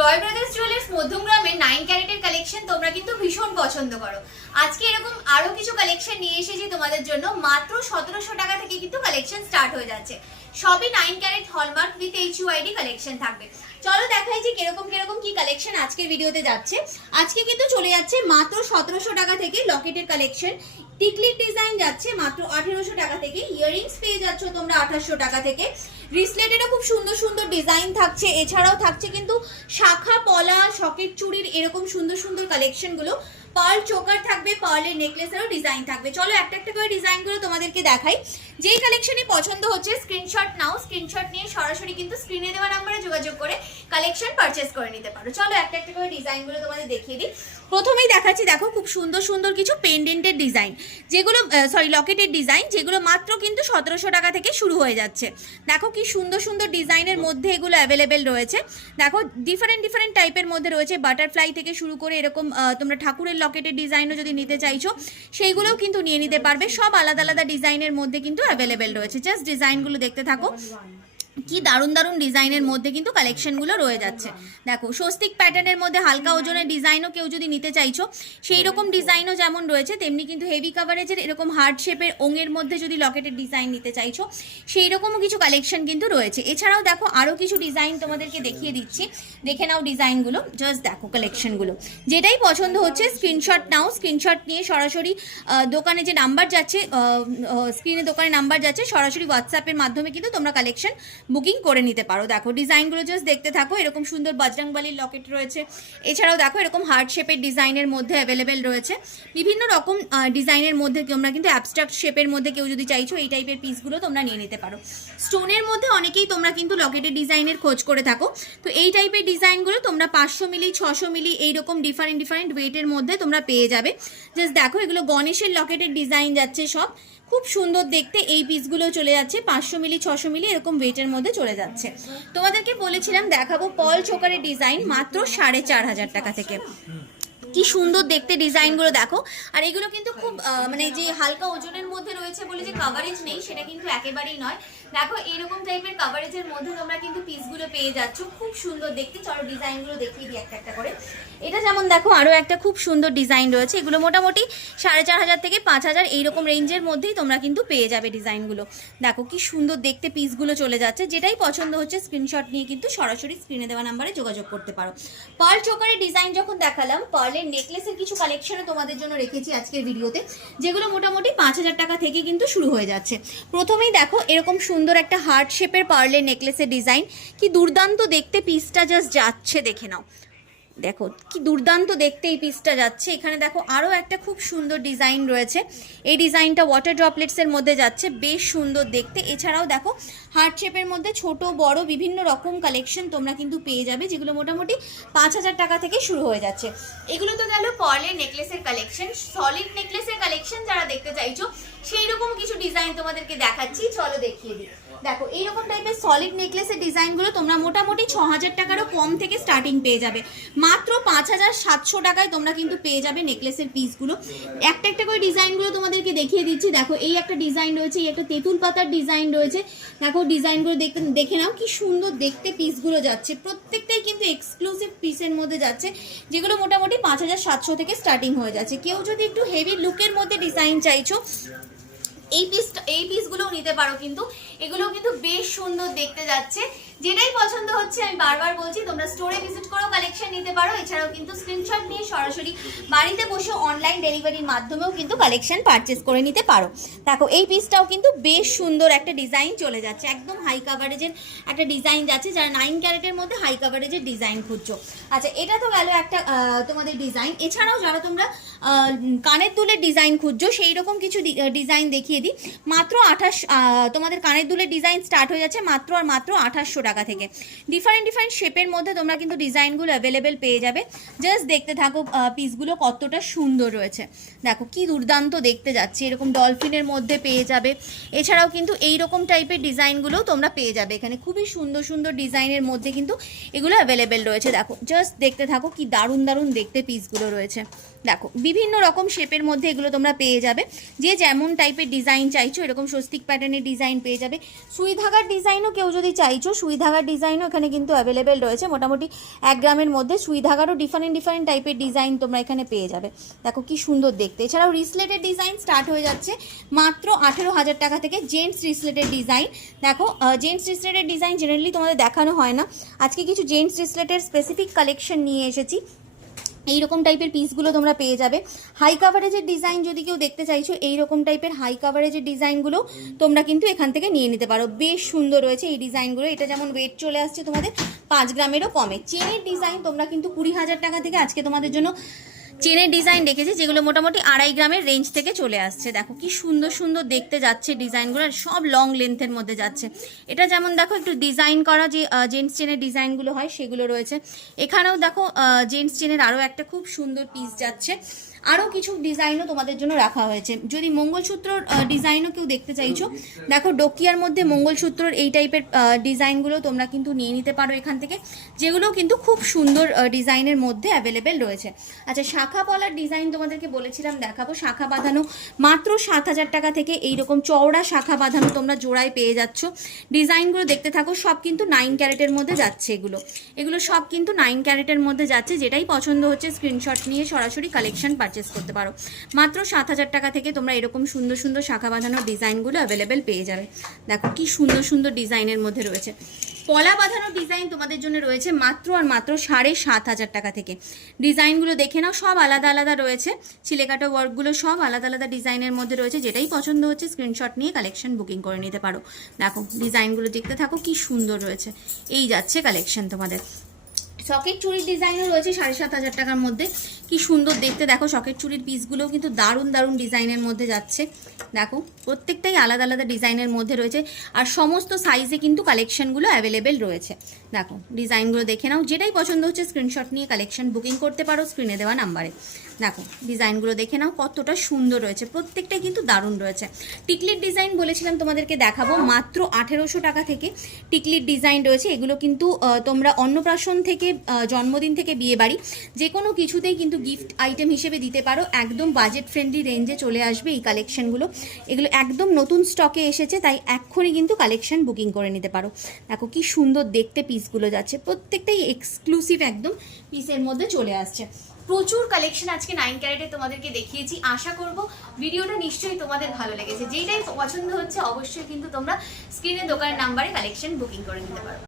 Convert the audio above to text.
রয় brothers jewellers মধ্যমগ্রামের 9 ক্যারেটের collection তোমরা কিন্তু ভীষণ পছন্দ করো। আজকে এরকম আরো কিছু কালেকশন নিয়ে এসেছি তোমাদের জন্য। মাত্র 1700 টাকা থেকে কিন্তু কালেকশন স্টার্ট হয়ে যাচ্ছে। সবই 9 carat hallmark with HUID collection থাকবে। চলো দেখাই যে কিরকম কি কালেকশন আজকের ভিডিওতে যাচ্ছে। আজকে কিন্তু চলে যাচ্ছে মাত্র 1700 টাকা থেকে লকেটের কালেকশন। টিকলির ডিজাইন যাচ্ছে মাত্র 1800 টাকা থেকে। ইয়াররিংস পেয়ে যাচ্ছ তোমরা 2800 টাকা থেকে। রিসলেটেরও খুব সুন্দর সুন্দর ডিজাইন থাকছে। এছাড়াও থাকছে কিন্তু শাখা পলা সকেট চুড়ির এরকম সুন্দর সুন্দর কালেকশনগুলো। পার্ল চোকার থাকবে, পার্লের নেকলেসেরও ডিজাইন থাকবে। চলো একটা একটা করে ডিজাইনগুলো তোমাদেরকে দেখাই। যেই কালেকশনই পছন্দ হচ্ছে স্ক্রিনশট নাও। স্ক্রিনশট নিয়ে সরাসরি কিন্তু স্ক্রিনে দেওয়া নাম্বারে যোগাযোগ করে কালেকশন পারচেস করে নিতে পারো। চলো একটা একটা করে ডিজাইনগুলো তোমাদের দেখিয়ে দিই। প্রথমেই দেখাচ্ছি, দেখো খুব সুন্দর সুন্দর কিছু পেন্ডেন্টের ডিজাইন, যেগুলো লকেটের ডিজাইন, যেগুলো মাত্র কিন্তু 1700 টাকা থেকে শুরু হয়ে যাচ্ছে। দেখো কি সুন্দর সুন্দর ডিজাইনের মধ্যে এগুলো অ্যাভেলেবেল রয়েছে। দেখো ডিফারেন্ট টাইপের মধ্যে রয়েছে, বাটারফ্লাই থেকে শুরু করে এরকম তোমরা ঠাকুরের লকেটের ডিজাইনও যদি নিতে চাইছো সেইগুলোও কিন্তু নিয়ে নিতে পারবে। সব আলাদা আলাদা ডিজাইনের মধ্যে কিন্তু অ্যাভেলেবেল রয়েছে। জাস্ট ডিজাইনগুলো দেখতে থাকো, কি দারুণ দারুণ ডিজাইনের মধ্যে কিন্তু কালেকশনগুলো রয়ে যাচ্ছে। দেখো স্বস্তিক প্যাটার্নের মধ্যে হালকা ওজনের ডিজাইনও কেউ যদি নিতে চাইছো সেই রকম ডিজাইনও যেমন রয়েছে, তেমনি কিন্তু হেভি কাভারেজের এরকম হার্ট শেপের ওঙের মধ্যে যদি লকেটের ডিজাইন নিতে চাইছো সেই রকমও কিছু কালেকশন কিন্তু রয়েছে। এছাড়াও দেখো আরও কিছু ডিজাইন তোমাদেরকে দেখিয়ে দিচ্ছি, দেখে নাও ডিজাইনগুলো। জাস্ট দেখো কালেকশনগুলো, যেটাই পছন্দ হচ্ছে স্ক্রিনশট নাও। স্ক্রিনশট নিয়ে সরাসরি দোকানে যে নাম্বার যাচ্ছে, স্ক্রিনে দোকানে নাম্বার যাচ্ছে, সরাসরি হোয়াটসঅ্যাপের মাধ্যমে কিন্তু তোমরা কালেকশন বুকিং করে নিতে পারো। দেখো ডিজাইনগুলো জাস্ট দেখতে থাকো। এরকম সুন্দর বজরংবলীর লকেট রয়েছে। এছাড়াও দেখো এরকম হার্ট শেপের ডিজাইনের মধ্যে অ্যাভেলেবেল রয়েছে। বিভিন্ন রকম ডিজাইনের মধ্যে তোমরা কিন্তু অ্যাবস্ট্রাক্ট শেপের মধ্যে কেউ যদি চাইছো এই টাইপের পিসগুলো তোমরা নিয়ে নিতে পারো। স্টোনের মধ্যে অনেকেই তোমরা কিন্তু লকেটের ডিজাইনের খোঁজ করে থাকো, তো এই টাইপের ডিজাইনগুলো তোমরা 500 মিলি 600 মিলি এইরকম ডিফারেন্ট ওয়েটের মধ্যে তোমরা পেয়ে যাবে। জাস্ট দেখো এগুলো গণেশের লকেটের ডিজাইন যাচ্ছে, সব খুব সুন্দর দেখতে। এই পিসগুলো চলে যাচ্ছে 500 মিলি 600 মিলি এরকম ওয়েটের মধ্যে চলে যাচ্ছে। তোমাদেরকে বলেছিলাম দেখাবো পার্ল চোকারের ডিজাইন মাত্র 4500 টাকা থেকে। কি সুন্দর দেখতে ডিজাইনগুলো দেখো। আর এগুলো কিন্তু খুব মানে যে হালকা ওজনের মধ্যে রয়েছে বলে যে কাভারেজ নেই সেটা কিন্তু একেবারেই নয়। দেখো এরকম টাইপের কাভারেজের মধ্যে তোমরা কিন্তু পিসগুলো পেয়ে যাচ্ছ, খুব সুন্দর দেখতে। চলো ডিজাইনগুলো দেখিয়ে দিই একটা একটা করে। এটা যেমন দেখো আরও একটা খুব সুন্দর ডিজাইন রয়েছে। এগুলো মোটামুটি 4500 থেকে 5000 এইরকম রেঞ্জের মধ্যেই তোমরা কিন্তু পেয়ে যাবে ডিজাইনগুলো। দেখো কি সুন্দর দেখতে পিসগুলো চলে যাচ্ছে। যেটাই পছন্দ হচ্ছে স্ক্রিনশট নিয়ে কিন্তু সরাসরি স্ক্রিনে দেওয়া নাম্বারে যোগাযোগ করতে পারো। পার্ল চোকারের ডিজাইন যখন দেখালাম, পার্লের নেকলেসের কিছু কালেকশনও তোমাদের জন্য রেখেছি আজকের ভিডিওতে, যেগুলো মোটামুটি 5000 টাকা থেকে কিন্তু শুরু হয়ে যাচ্ছে। প্রথমেই দেখো এরকম সুন্দর একটা হার্ট শেপের পার্লের নেকলেসের ডিজাইন, কি দুর্দান্ত দেখতে পিসটা জাস্ট যাচ্ছে, দেখে নাও। দেখো কি দুর্দান্ত দেখতে এই পিসটা যাচ্ছে। এখানে দেখো আরও একটা খুব সুন্দর ডিজাইন রয়েছে। এই ডিজাইনটা ওয়াটার ড্রপলেটসের মধ্যে যাচ্ছে, বেশ সুন্দর দেখতে। এছাড়াও দেখো হার্ট শেপের মধ্যে ছোট বড় বিভিন্ন রকম কালেকশন তোমরা কিন্তু পেয়ে যাবে, যেগুলো মোটামুটি 5000 টাকা থেকে শুরু হয়ে যাচ্ছে। এগুলো তো গেল পার্লের নেকলেসের কালেকশন। সলিড নেকলেসের কালেকশন যারা দেখতে চাইছো সেই রকম কিছু ডিজাইন তোমাদেরকে দেখাচ্ছি, চলো দেখিয়ে দিই। দেখো এইরকম টাইপের সলিড নেকলেসের ডিজাইনগুলো তোমরা মোটামুটি 6000 টাকারও কম থেকে স্টার্টিং পেয়ে যাবে। মাত্র 5700 টাকায় তোমরা কিন্তু পেয়ে যাবে নেকলেসের পিসগুলো। একটা একটা করে ডিজাইনগুলো তোমাদেরকে দেখিয়ে দিচ্ছি। দেখো এই একটা ডিজাইন রয়েছে, এই একটা তেঁতুল পাতার ডিজাইন রয়েছে। দেখো ডিজাইনগুলো দেখে নাও, কি সুন্দর দেখতে পিসগুলো যাচ্ছে। প্রত্যেকটাই কিন্তু এক্সক্লুসিভ পিসের মধ্যে যাচ্ছে, যেগুলো মোটামুটি 5700 থেকে স্টার্টিং হয়ে যাচ্ছে। কেউ যদি একটু হেভি লুকের মধ্যে ডিজাইন চাইছো এই পিসগুলোও নিতে পারো, কিন্তু এগুলো কিন্তু বেশ সুন্দর দেখতে যাচ্ছে। যেটাই পছন্দ হচ্ছে আমি বারবার বলছি তোমরা স্টোরে ভিজিট করো, কালেকশন নিতে পারো। এছাড়াও কিন্তু স্ক্রিনশট নিয়ে সরাসরি বাড়িতে বসে অনলাইন ডেলিভারির মাধ্যমেও কিন্তু কালেকশন পারচেস করে নিতে পারো। দেখো এই পিসটাও কিন্তু বেশ সুন্দর একটা ডিজাইন চলে যাচ্ছে, একদম হাই কাভারেজের একটা ডিজাইন যাচ্ছে, যারা 9 ক্যারেটের মধ্যে হাই কাভারেজের ডিজাইন খুঁজছো। আচ্ছা এটা তো গেল একটা তোমাদের ডিজাইন। এছাড়াও যারা তোমরা কানের দুলের ডিজাইন খুঁজছো সেই রকম কিছু ডিজাইন দেখিয়ে দিই। মাত্র তোমাদের কানের দুলের ডিজাইন স্টার্ট হয়ে যাচ্ছে মাত্র 2800 টাকা থেকে। ডিফারেন্ট শেপের মধ্যে তোমরা কিন্তু ডিজাইনগুলো অ্যাভেলেবেল পেয়ে যাবে। জাস্ট দেখতে থাকো পিসগুলো কতটা সুন্দর রয়েছে। দেখো কি দুর্দান্ত দেখতে যাচ্ছে, এরকম ডলফিনের মধ্যে পেয়ে যাবে। এছাড়াও কিন্তু এই রকম টাইপের ডিজাইনগুলোও তোমরা পেয়ে যাবে এখানে। খুবই সুন্দর ডিজাইনের মধ্যে কিন্তু এগুলো অ্যাভেলেবেল রয়েছে। দেখো জাস্ট দেখতে থাকো কি দারুণ দেখতে পিসগুলো রয়েছে। দেখো বিভিন্ন রকম শেপের মধ্যে এগুলো তোমরা পেয়ে যাবে, যে যেমন টাইপের ডিজাইন চাইছো এরকম স্বস্তিক প্যাটার্নের ডিজাইন পেয়ে যাবে। সুই ধাগার ডিজাইনও কেউ যদি চাইছো, সুই ধাগার ডিজাইনও এখানে কিন্তু অ্যাভেলেবেল রয়েছে। মোটামুটি 1 গ্রামের মধ্যে সুই ধাগারও ডিফারেন্ট টাইপের ডিজাইন তোমরা এখানে পেয়ে যাবে। দেখো কি সুন্দর দেখতে। এছাড়াও রিসলেটের ডিজাইন স্টার্ট হয়ে যাচ্ছে মাত্র 18,000 টাকা থেকে। জেন্টস রিসলেটের ডিজাইন দেখো, জেন্টস রিসলেটের ডিজাইন জেনারেলি তোমাদের দেখানো হয় না, আজকে কিছু জেন্টস রিসলেটের স্পেসিফিক কালেকশন নিয়ে এসেছি। এইরকম টাইপের পিসগুলো তোমরা পেয়ে যাবে। হাই কাভারেজের ডিজাইন যদি কেউ দেখতে চাইছো, এইরকম টাইপের হাই কাভারেজের ডিজাইনগুলো তোমরা কিন্তু এখান থেকে নিয়ে নিতে পারো। বেশ সুন্দর রয়েছে এই ডিজাইনগুলো। এটা যেমন ওয়েট চলে আসছে তোমাদের 5 গ্রামেরও কমে। চেনের ডিজাইন তোমরা কিন্তু 20,000 টাকা থেকে আজকে তোমাদের জন্য চেনের ডিজাইন রেখেছি, যেগুলো মোটামুটি 2.5 গ্রামের রেঞ্জ থেকে চলে আসছে। দেখো কি সুন্দর দেখতে যাচ্ছে ডিজাইনগুলো, সব লং লেন্থের মধ্যে যাচ্ছে। এটা যেমন দেখো একটু ডিজাইন করা যে জেন্টস চেনের ডিজাইনগুলো হয় সেগুলো রয়েছে। এখানেও দেখো জেন্টস চেনের আরও একটা খুব সুন্দর পিস যাচ্ছে। আরও কিছু ডিজাইনও তোমাদের জন্য রাখা হয়েছে। যদি মঙ্গলসূত্রর ডিজাইনও কেউ দেখতে চাইছো, দেখো ডোকিয়ার মধ্যে মঙ্গলসূত্রর এই টাইপের ডিজাইনগুলো তোমরা কিন্তু নিয়ে নিতে পারো এখান থেকে, যেগুলো কিন্তু খুব সুন্দর ডিজাইনের মধ্যে অ্যাভেলেবেল রয়েছে। আচ্ছা, শাখা পলার ডিজাইন তোমাদেরকে বলেছিলাম দেখাবো। শাখা বাঁধানো মাত্র 7,000 টাকা থেকে এইরকম চওড়া শাখা বাঁধানো তোমরা জোড়ায় পেয়ে যাচ্ছ। ডিজাইনগুলো দেখতে থাকো, সব কিন্তু 9 ক্যারেটের মধ্যে যাচ্ছে। এগুলো সব কিন্তু 9 ক্যারেটের মধ্যে যাচ্ছে। যেটাই পছন্দ হচ্ছে স্ক্রিনশট নিয়ে সরাসরি কালেকশন পারচেস করতে পারো। মাত্র 7,000 টাকা থেকে তোমরা এরকম সুন্দর শাখা বাঁধানোর ডিজাইনগুলো অ্যাভেলেবেল পেয়ে যাবে। দেখো কি সুন্দর ডিজাইনের মধ্যে রয়েছে। পলা বাঁধানোর ডিজাইন তোমাদের জন্য রয়েছে মাত্র 7,500 টাকা থেকে। ডিজাইনগুলো দেখে নাও, সব আলাদা রয়েছে। ছিলেকাটা ওয়ার্কগুলো সব আলাদা ডিজাইনের মধ্যে রয়েছে। যেটাই পছন্দ হচ্ছে স্ক্রিনশট নিয়ে কালেকশন বুকিং করে নিতে পারো। দেখো ডিজাইনগুলো দেখতে থাকো কি সুন্দর রয়েছে। এই যাচ্ছে কালেকশন তোমাদের। সকেট চুড়ির ডিজাইনও রয়েছে 7,500 টাকার মধ্যে। কি সুন্দর দেখতে। দেখো সকেট চুড়ির পিসগুলোও কিন্তু দারুণ ডিজাইনের মধ্যে যাচ্ছে। দেখো প্রত্যেকটাই আলাদা ডিজাইনের মধ্যে রয়েছে, আর সমস্ত সাইজে কিন্তু কালেকশনগুলো অ্যাভেলেবেল রয়েছে। দেখো ডিজাইনগুলো দেখে নাও, যেটাই পছন্দ হচ্ছে স্ক্রিনশট নিয়ে কালেকশন বুকিং করতে পারো স্ক্রিনে দেওয়া নাম্বারে। দেখো ডিজাইনগুলো দেখে নাও কতটা সুন্দর রয়েছে, প্রত্যেকটাই কিন্তু দারুণ রয়েছে। টিকলির ডিজাইন বলেছিলাম তোমাদেরকে দেখাবো মাত্র 1,800 টাকা থেকে টিকলির ডিজাইন রয়েছে। এগুলো কিন্তু তোমরা অন্নপ্রাশন থেকে, জন্মদিন থেকে বিয়ে বাড়ি যে কোনো কিছুতেই কিন্তু গিফট আইটেম হিসেবে দিতে পারো। একদম বাজেট ফ্রেন্ডলি রেঞ্জে চলে আসবে এই কালেকশনগুলো। এগুলো একদম নতুন স্টকে এসেছে, তাই এক্ষুনি কিন্তু কালেকশন বুকিং করে নিতে পারো। দেখো কি সুন্দর দেখতে পিসগুলো যাচ্ছে, প্রত্যেকটাই এক্সক্লুসিভ একদম পিসের মধ্যে চলে আসছে। প্রচুর কালেকশন আজকে 9 ক্যারেটে তোমাদেরকে দেখিয়েছি। আশা করব ভিডিওটা নিশ্চয়ই তোমাদের ভালো লেগেছে। যেটাই পছন্দ হচ্ছে অবশ্যই কিন্তু তোমরা স্ক্রিনে দোকানের নাম্বারে কালেকশন বুকিং করে নিতে পারো।